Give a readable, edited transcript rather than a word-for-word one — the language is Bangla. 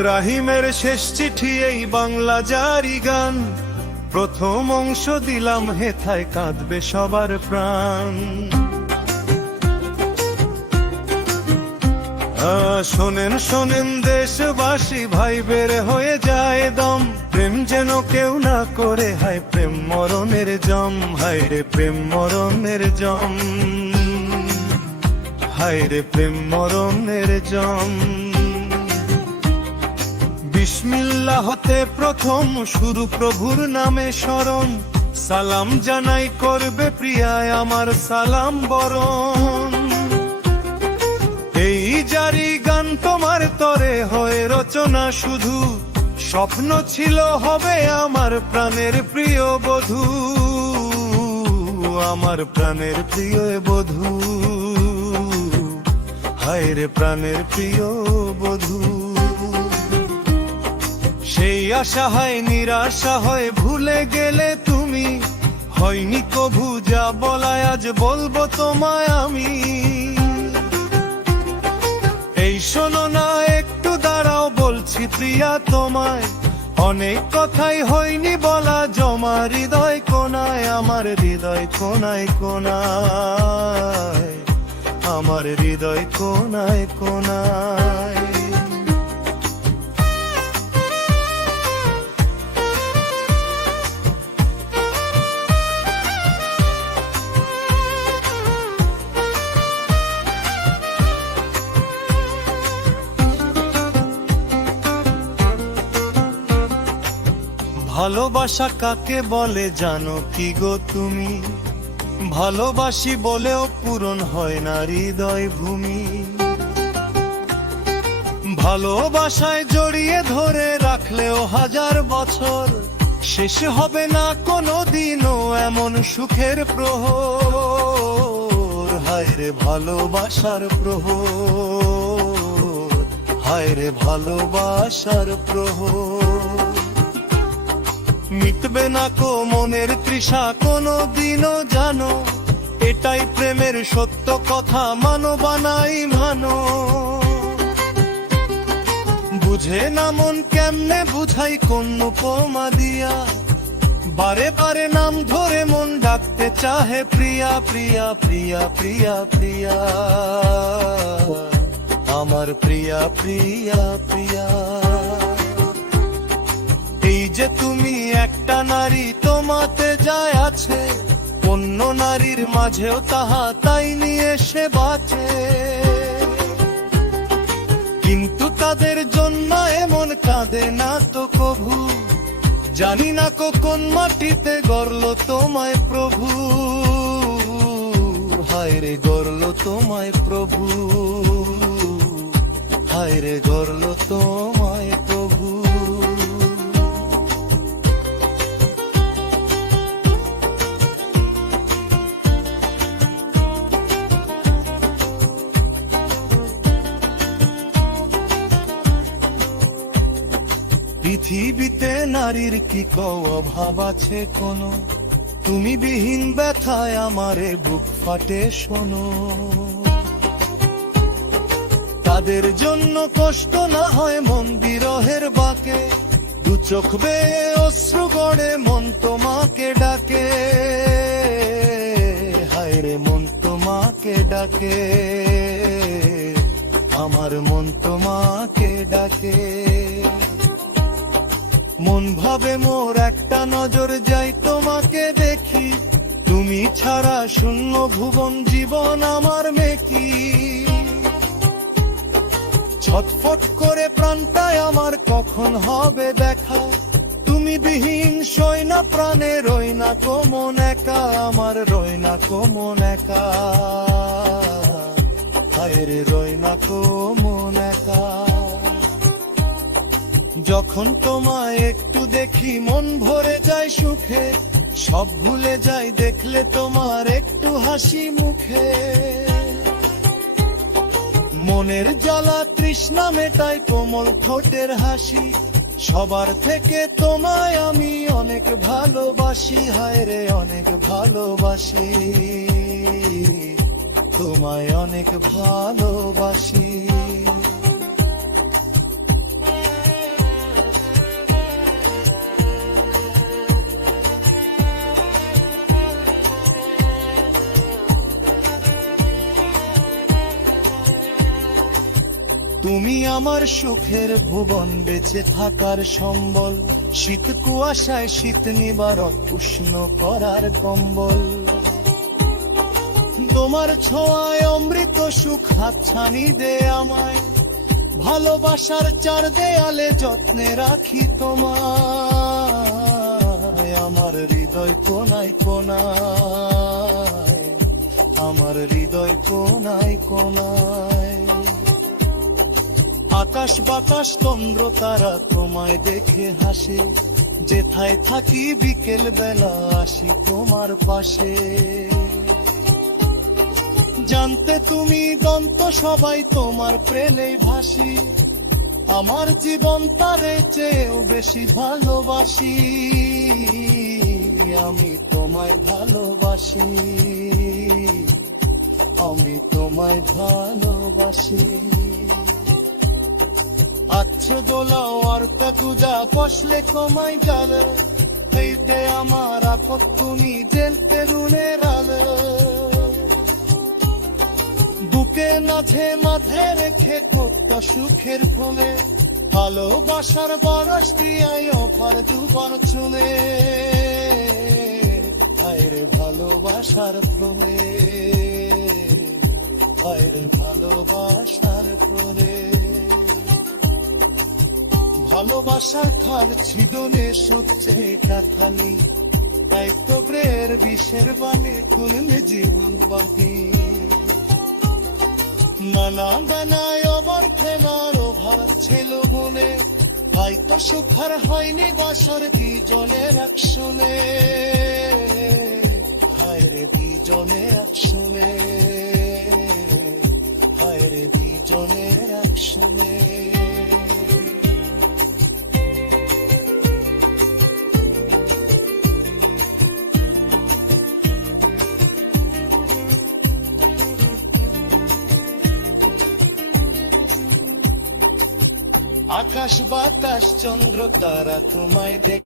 ইব্রাহিমের শেষ চিঠি এই বাংলা জারি গান, প্রথম অংশ দিলাম হেথায় কাঁদবে সবার প্রাণ। শোনেন শোনেন দেশবাসী, ভাই বের হয়ে যায় দম, প্রেম যেন কেউ না করে, হায় প্রেম মরণের জম, হায় রে প্রেম মরণের জম, হায় রে প্রেম মরণের জম। বিসমিল্লাহ হতে প্রথম শুরু, প্রভুর নামে স্মরণ, সালাম জানাই করবে প্রিয়ায় আমার সালাম বরণ। এই জারি গান তোমার তরে হয়ে রচনা শুধু, স্বপ্ন ছিল হবে আমার প্রাণের প্রিয় বধূ, আমার প্রাণের প্রিয় বধূ, হায় রে প্রাণের প্রিয় বধূ। সেই আশা হয় নিরাশা হয় ভুলে গেলে তুমি, হয়নি কভু যা বলায় আজ বলবো তোমায় আমি। এই শোনো না একটু দাঁড়াও বলছি প্রিয়া তোমায়, অনেক কথাই হয়নি বলা জমা হৃদয় কোনায়, আমার হৃদয় কোনায় কোনায়, আমার হৃদয় কোনায় কোনায়। ভালোবাসা কাকে বলে জানো কি গো তুমি, ভালোবাসি বলেও পূরণ হয় না হৃদয় ভূমি। ভালোবাসায় জড়িয়ে ধরে রাখলেও হাজার বছর, শেষ হবে না কোনো দিনও এমন সুখের প্রহর, হায় রে ভালোবাসার প্রহর, হায় রে ভালোবাসার প্রহর। মিটবে না কো মনের তৃষা কোনো দিনও জানো, এটাই প্রেমের সত্য কথা, মানো বানাই মানো। বুঝে না মন কেমনে বুঝাই কোন উপমা দিয়া, বারে বারে নাম ধরে মন ডাকতে চাহে প্রিয়া প্রিয়া প্রিয়া প্রিয়া প্রিয়া, আমার প্রিয়া প্রিয়া প্রিয়া। এই যে তুমি একটা নারী, তোমাতে যায় আছে, অন্য নারীর মাঝেও তাহা তাই নিয়ে সে বাঁচে, কিন্তু তাদের জন্য এমন কাঁদে না তো কভু, জানি না কোন মাটিতে গড়ল তোমায় প্রভু, হায় রে গড়ল তোমায় প্রভু, হায় রে গড়ল তোমায় প্রভু। পৃথিবীতে নারীর কি কও অভাব আছে কোনো, তুমি বিহীন ব্যথায় আমারে বুক ফাটে শোনো। তাদের জন্য কষ্ট না হয় মন বিরহের বাকে, দু চোখ বেয়ে অশ্রু গড়ে মন তোমাকে ডাকে, হায় রে মন তোমাকে ডাকে, আমার মন তোমাকে ডাকে। মন ভাবে মোর একটা নজর যাই তোমাকে দেখি, তুমি ছাড়া শূন্য ভুবন জীবন আমার মেকি। ছটফট করে প্রাণটায় আমার কখন হবে দেখা, তুমি বিহীন সই না প্রাণে রই না কোমন একা, আমার রই না কোমন একা, হায় রে রই না কোমন একা। যখন তোমায় একটু দেখি মন ভরে যায় সুখে, সব ভুলে যাই দেখলে তোমার একটু হাসি মুখে। মনের জ্বালা তৃষ্ণা মেটাই কোমল ঠোঁটের হাসি, সবার থেকে তোমায় আমি অনেক ভালোবাসি, হায় রে অনেক ভালোবাসি, তোমায় অনেক ভালোবাসি। আমার সুখের ভুবন বেঁচে থাকার সম্বল, শীত কুয়াশায় শীত নিবারক উষ্ণ করার কম্বল। তোমার ছোঁয়ায় অমৃত সুখ হাতছানি দে আমায়, ভালোবাসার চার দেয়ালে যত্নে রাখি তোমায়। আমার হৃদয় কোনায় কোনায়, আমার হৃদয় কোনায় কোনায়। আকাশ বাতাস চন্দ্র তারা তোমায় দেখে হাসে, যেথায় থাকি বিকেল বেলা আসি তোমার পাশে। জানতে তুমি দন্ত সবাই তোমার প্রেমেই ভাসি, আমার জীবন তারে চেয়েও বেশি ভালোবাসি। আমি তোমায় ভালোবাসি, আমি তোমায় ভালোবাসি। আচ্ছা দোলাও আর তুজা বসলে কমাই গেল, এই দে আমার আপদ তুমি জেলতে রুনের আলো। বুকে মাঝে মাঝে রেখে কত সুখের ফলে, ভালোবাসার বরস দিয়াই অপার দুবার চলে। হায়রে ভালোবাসার ফলে, হায়রে ভালোবাসার ফলে। ভালোবাসার খার ছিদনে সচ্ছে কাঠালি, তাই তো প্রের বিষের বানে খুললে জীবন বাকি। নানা বেনায় অবর ফেলার ওভার ছিল বলে, হয়তো সুখার হয়নি বাসর দুজনের একশনে। হায়রে দুজনের একশনে, হায়রে দুজনের একশনে। আকাশ বাতাস চন্দ্র তারা তোমায় দেখ